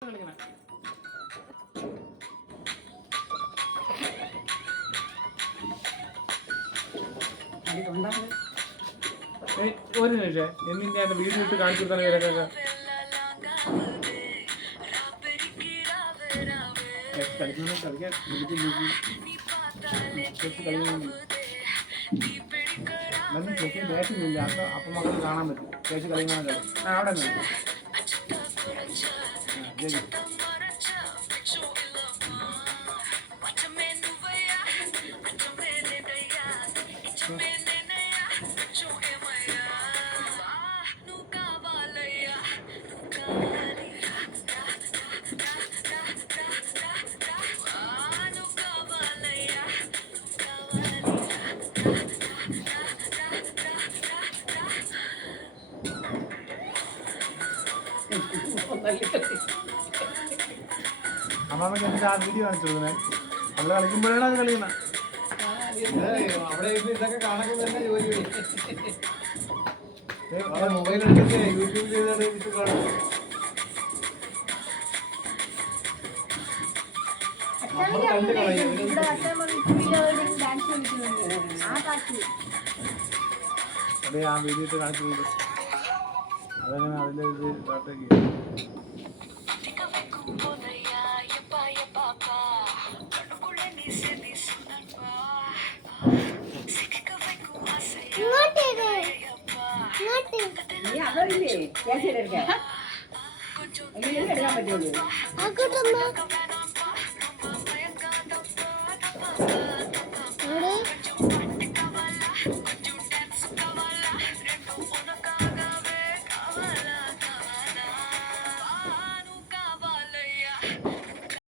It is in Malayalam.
ഒരു നിമിഷം എന്നിന്റെ വീഡിയോ ഇട്ട് കാണിച്ചു കൊടുത്താൽ ഇവരൊക്കെ അപ്പം മക്കൾ കാണാൻ പറ്റും ചേച്ചി കളിക്കുന്ന അവിടെ അമ്മാമ്മക്ക് എന്നിട്ട് ആ വീഡിയോ കാണിച്ചു കൊടുക്കണേ. നമ്മള് കളിക്കുമ്പോഴാണ് അത് കളിക്കുന്നത്. മൊബൈൽ എടുത്തിട്ട് യൂട്യൂബ് ചെയ്താണ് ഇത് കാണുന്നത്. അതെ ആ വീഡിയോ ഇട്ട് കാണിച്ചു കൊടുക്കും. അതങ്ങനെ അതിൻ്റെ ഇത് കാട്ടേക്ക് അതല്ലേ എടുക്കാൻ പറ്റുള്ളൂ.